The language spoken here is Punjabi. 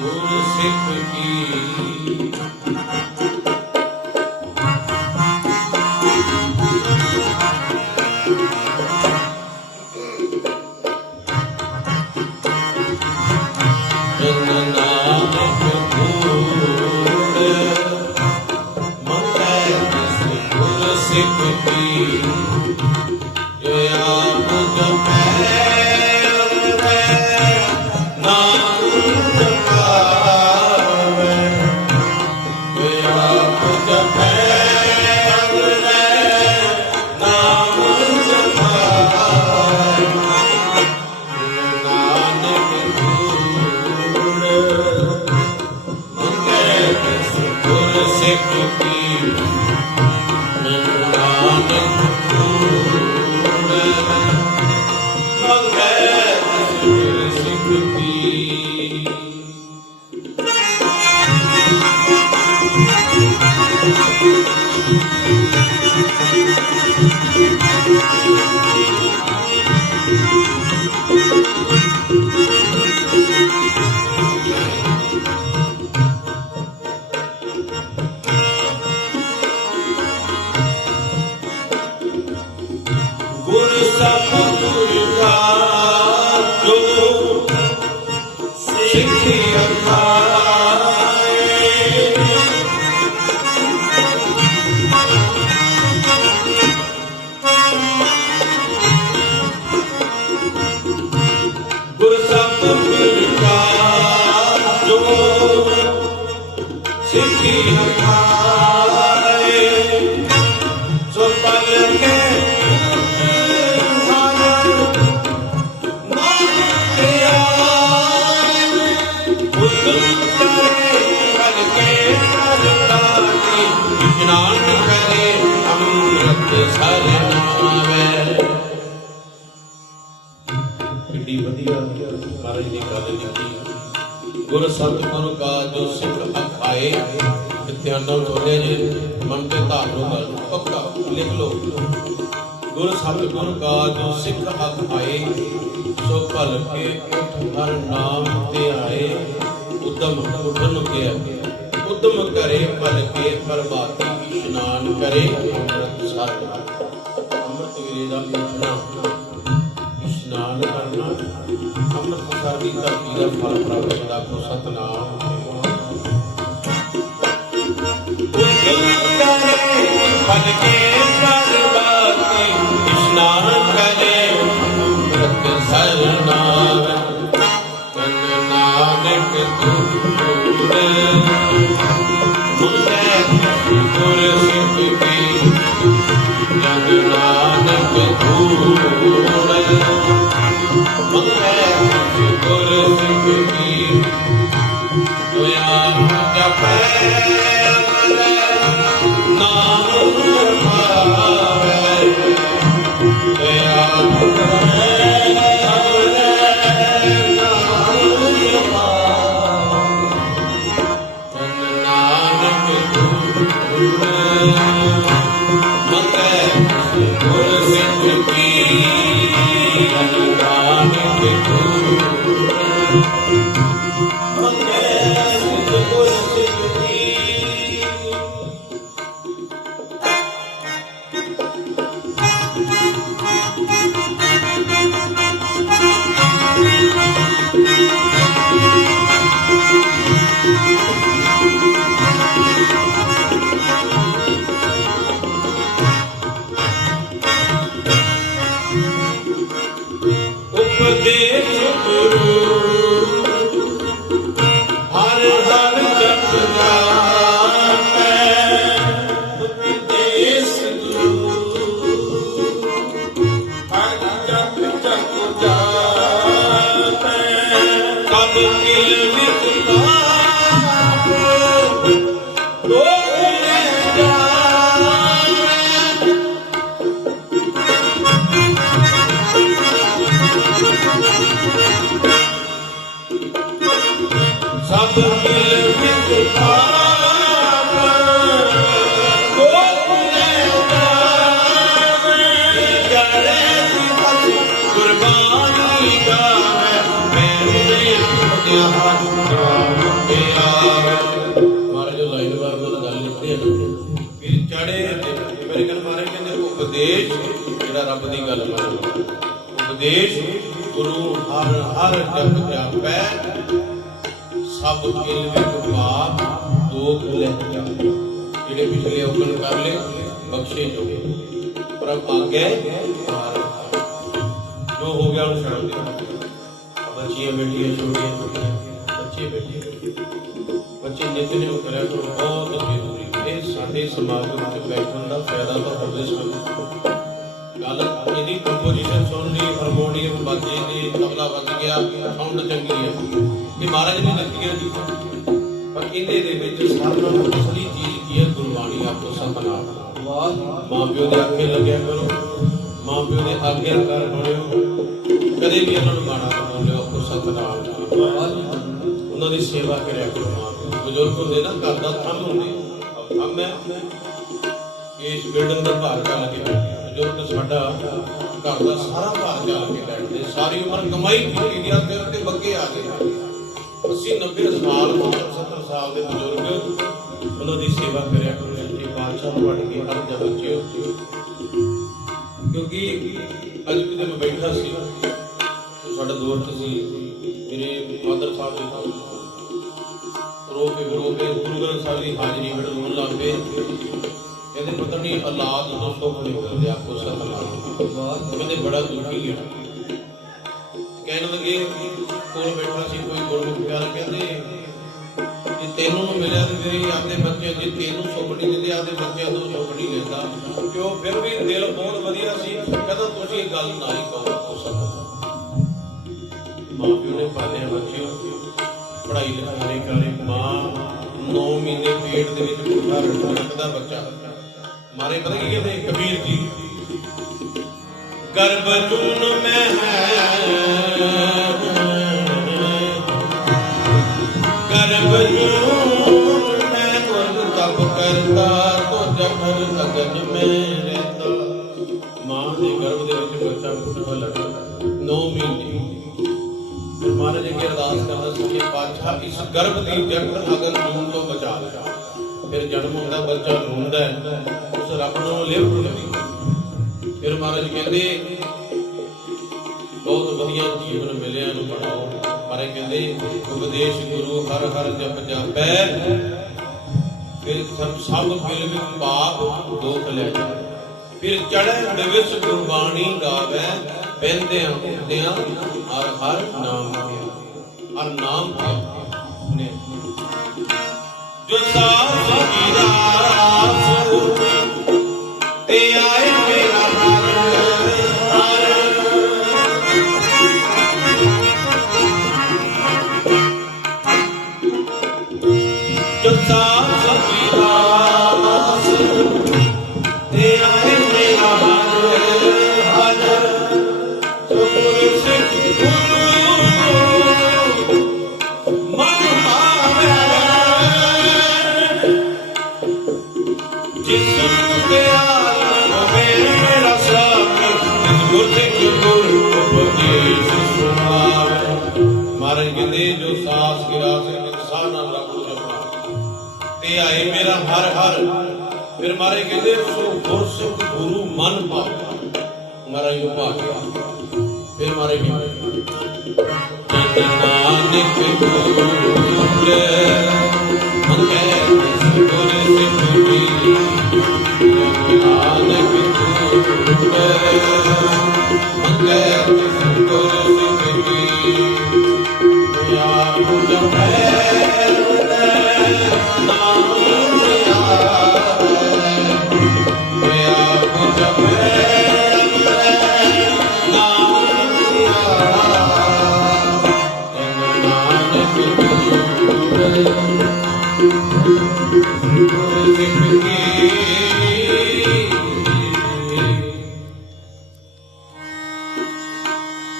ਗੁਰ ਸਿੱਖ ਕੀ? ਅੰਮ੍ਰਿਤ ਵਧੀਆ ਮਹਾਰਾਜ ਦੀ ਗੱਲ ਕੀਤੀ। ਗੁਰ ਸਤਿਗੁਰੂ ਕਾ ਜੋ ਸਿੱਖ ਅਖਾਏ ਧਿਆਨ ਨਾਲ ਜੇ, ਮਨ ਤੇ ਧਾਰ ਲੋ ਗੱਲ, ਪੱਕਾ ਲਿਖ ਲੋ ਗੁਰ ਸਤਿਗੁਰ ਕਾ ਜੋ ਸਿੱਖ ਅਖਾਏ, ਸੋ ਭਲ ਕੇ ਹਰ ਨਾਮ ਤੇ ਆਏ। ਉਦਮ ਉਠਨ ਨੂੰ ਉਦਮ ਕਰੇ ਭਲ ਕੇ ਪ੍ਰਭਾਤੀ ਇਸ਼ਨਾਨ ਕਰੇ। ਅੰਮ੍ਰਿਤ ਅੰਮ੍ਰਿਤ ਵੇਲੇ ਦਾ ਉੱਠਣਾ ਇਸ਼ਨਾਨ ਕਰਨਾ ਅੰਮ੍ਰਿਤ ਸਾਧੀ ਧਰਤੀ ਦਾ ਫਲ ਪ੍ਰਾਪਤ ਦਾ ਕੋ ਸਤਨਾਮ। ਪਨ ਕੇ ਪਰਵਾਤੀ ਇਸ਼ਨਾਨ ਕਰੇ ਅੰਮ੍ਰਿਤ ਸਰਨਾਮ ਤਨ ਨਾਨਕ ਤੁਰ ਮੁੰਡੇ ਗੁਰ ਉਪਦੇਸ਼ ਦੀ ਲਾਈਨ ਵਾਰ ਉਹ ਗੱਲ ਲਿਖਦੇ ਆ ਕਿ ਚੜੇ ਮੇਰੇ ਕਹਿੰਦੇ ਮਾਰੇ ਕਹਿੰਦੇ ਉਪਦੇਸ਼ ਜਿਹੜਾ ਰੱਬ ਦੀ ਗੱਲ ਮੰਨਦਾ ਉਪਦੇਸ਼ ਗੁਰੂ ਹਰ ਹਰ ਜਪ ਜਾਪੈ ਸਭ ਇਲ ਵਿੱਚ ਪਾਪ ਲੈ ਜਿਹੜੇ ਪਿਛਲੇ ਔਗਣ ਕਰ ਲਏ ਬਖਸ਼ੇ ਜੋ ਪ੍ਰਭ ਆਗੇ ਜੋ ਹੋ ਗਿਆ ਉਹ ਛੱਡ ਦੇ ਬੱਚੀਆਂ ਬੇਟੀਆਂ ਛੋਟੀਆਂ ਛੋਟੀਆਂ ਬੱਚੇ ਬੇਟੀਆਂ ਬੱਚੇ ਨਿਤ ਨੇ ਕਰਿਆ ਕਰੋ, ਬਹੁਤ ਜ਼ਰੂਰੀ ਇਹ ਸਾਡੇ ਸਮਾਜ ਵਿੱਚ ਬੈਠਣ ਦਾ ਫਾਇਦਾ ਤਾਂ ਹੋਵੇ ਸਾਨੂੰ ਗੱਲ ਇਹਦੀ ਕੰਪੋਜੀਸ਼ਨ ਸੁਣ ਲਈ ਹਾਰਮੋਨੀਅਮ ਬਾਜੇ ਦੀ ਤਬਲਾ ਵੱਜ ਗਿਆ ਸਾਊਂਡ ਚੰਗੀ ਹੈ। ਇਹ ਮਹਾਰਾਜ ਨੇ ਦਿੱਤੀਆਂ ਜੀ। ਪਰ ਇਹਦੇ ਦੇ ਵਿੱਚ ਸਾਰਿਆਂ ਨਾਲੋਂ ਅਸਲੀ ਚੀਜ਼ ਕੀ ਹੈ? ਗੁਰਬਾਣੀ ਆਪੋ ਸਤਨਾਮ। ਮਾਂ ਪਿਓ ਦੇ ਆਗੇ ਲੱਗਿਆ ਕਰੋ। ਮਾਂ ਪਿਓ ਦੇ ਆਗਿਆਕਾਰ ਬਣਿਓ। ਕਦੇ ਵੀ ਇਹਨਾਂ ਨੂੰ ਮਾੜਾ ਉਹਨਾਂ ਦੀ ਸੇਵਾ ਕਰਿਆ ਕਰੋ। ਮਾਂ ਬਜ਼ੁਰਗ ਹੁੰਦੇ ਨਾ, ਘਰ ਦਾ ਥੰਮ ਹੁੰਦੇ। ਥੰਮ ਹੈ ਇਸ ਬਿਲਡਿੰਗ ਦਾ ਭਾਰ ਚੱਲ ਕੇ ਬੈਠੇ ਸਾਡਾ ਘਰ ਦਾ ਸਾਰਾ ਭਾਰ ਚੱਲ ਕੇ ਬੈਠਦੇ। ਸਾਰੀ ਉਮਰ ਕਮਾਈ ਕੀਤੀ ਗਿਆ ਤੇ ਉੱਤੇ ਬੱਗੇ ਆ ਗਏ। 80 90 ਸਾਲ 70 ਸਾਲ ਦੇ ਬਜ਼ੁਰਗ ਉਹਨਾਂ ਦੀ ਸੇਵਾ ਕਰਿਆ ਕਰੋ। ਸੱਚੇ ਪਾਤਸ਼ਾਹ ਨੂੰ ਬਣ ਕੇ ਹਰ ਜਗ੍ਹਾ ਬੱਚੇ ਕਿਉਂਕਿ ਅੱਜ ਵੀ ਮੈਂ ਬੈਠਾ ਸੀ, ਸਾਡਾ ਦੋਸਤ ਸੀ, ਮੇਰੇ ਫਾਦਰ ਸਾਹਿਬ ਦੇ ਨਾਲ। ਰੋ ਕੇ ਰੋ ਕੇ ਗੁਰੂ ਗ੍ਰੰਥ ਸਾਹਿਬ ਦੀ ਹਾਜ਼ਰੀ ਵਿੱਚ ਰੋਣ ਲੱਗ ਪਏ। ਕਹਿੰਦੇ, ਪਤਾ ਨਹੀਂ ਔਲਾਦ ਤੋਂ ਸੁੱਖ ਨਹੀਂ ਮਿਲਦੇ ਆਪਕੋ ਸਤਨਾਮ ਕਹਿੰਦੇ, ਬੜਾ ਦੁਖੀ ਹੈ ਕਹਿਣ ਲੱਗੇ, ਕੋਲ ਬੈਠਾ ਸੀ ਕੋਈ ਗੁਰਮੁਖ ਪਿਆਰ। ਕਹਿੰਦੇ, ਜੇ ਤੈਨੂੰ ਮਿਲਿਆ ਤੇ ਤੇਰੇ ਆਪਦੇ ਬੱਚੇ ਜੇ ਤੈਨੂੰ ਸੁੱਖ ਨਹੀਂ ਦਿੰਦੇ, ਆਪਦੇ ਬੱਚਿਆਂ ਤੋਂ ਸੁੱਖ ਨਹੀਂ ਲੈਂਦਾ। ਕਿ ਫਿਰ ਵੀ ਦਿਲ ਬਹੁਤ ਵਧੀਆ ਸੀ। ਕਹਿੰਦਾ, ਤੁਸੀਂ ਇਹ ਗੱਲ ਨਾ ਹੀ ਕਹੋ ਮਾਂ ਪਿਓ ਨੇ ਪਾਲਿਆ ਬੱਚਿਓ। ਪੜ੍ਹਾਈ ਲਿਖਾਈ ਕਰੇ, ਮਾਂ 9 ਮਹੀਨੇ ਪੇਟ ਦੇ ਵਿੱਚ ਪੁੱਠਾ ਰੱਖਦਾ ਬੱਚਾ। ਮਾਰੇ ਪਤਾ ਕੀ ਕਹਿੰਦੇ, ਕਬੀਰ ਜੀ? ਗਰਭ ਜੂਨ ਮੈਂ ਗਰਭ ਜੂਨ ਮੈਂ ਗੁਰ ਤਪ ਕਰਤਾ ਤੋ ਜਖਰ ਅਗਨ ਮੈਂ ਰਹਿਤਾ ਮਾਂ ਦੇ ਗਰਭ ਦੇ ਵਿੱਚ ਬੱਚਾ ਪੁੱਠਾ ਲੱਗਦਾ। 9 ਮਹੀਨੇ ਪਾਤਸ਼ਾਹ ਗਰਭ ਦੀ ਜਖਰ ਅਗਨ ਜੂਨ ਤੋਂ ਬਚਾ ਲੈ ਫਿਰ ਜਨਮ ਹੁੰਦਾ, ਬੱਚਾ ਰੋਂਦਾ ਹੈ, ਉਸ ਰੱਬ ਨੂੰ ਲਿਵ ਲਵੀ ਫਿਰ ਮਹਾਰਾਜ ਕਹਿੰਦੇ, ਬਹੁਤ ਵਧੀਆ ਜੀਵਨ ਮਿਲਿਆ ਨੂੰ ਬਣਾਓ ਪਰ ਇਹ ਕਹਿੰਦੇ, ਉਪਦੇਸ਼ ਗੁਰੂ ਹਰ ਹਰ ਜਪ ਜਾਪੈ। ਫਿਰ ਸਭ ਸਭ ਬਿਲ ਵਿੱਚ ਪਾਪ ਦੋਖ ਲੈ ਫਿਰ ਚੜ੍ਹੇ ਦਿਵਸ ਗੁਰਬਾਣੀ ਗਾਵੇ ਬੈੰਦਿਆਂ ਹੁੰਦਿਆਂ ਹਰ ਹਰ ਨਾਮ ਹਰ ਨਾਮ ਧਿਆ ਨੇ ਜੋ ਸਾਸ ਮਹਾਰਾਜ ਕਹਿੰਦੇ ਜੋ ਸਾਸ ਕੀ ਰਾਸ ਇਨਸਾਨ ਨਾਲ ਰੱਬ ਨੂੰ ਤੇ ਆਏ ਮੇਰਾ ਹਰ ਹਰ। ਫਿਰ ਮਹਾਰਾਜ ਕਹਿੰਦੇ ਸੋ ਗੁਰਸਿੱਖ ਗੁਰੂ ਮਨ ਪਾਵੇ ਮਹਾਰਾਜ ਨੂੰ ਪਾ ਫਿਰ ਮਹਾਰਾਜ ਕਹਿੰਦੇ ਨਾਨਕ ਗੁਰੂ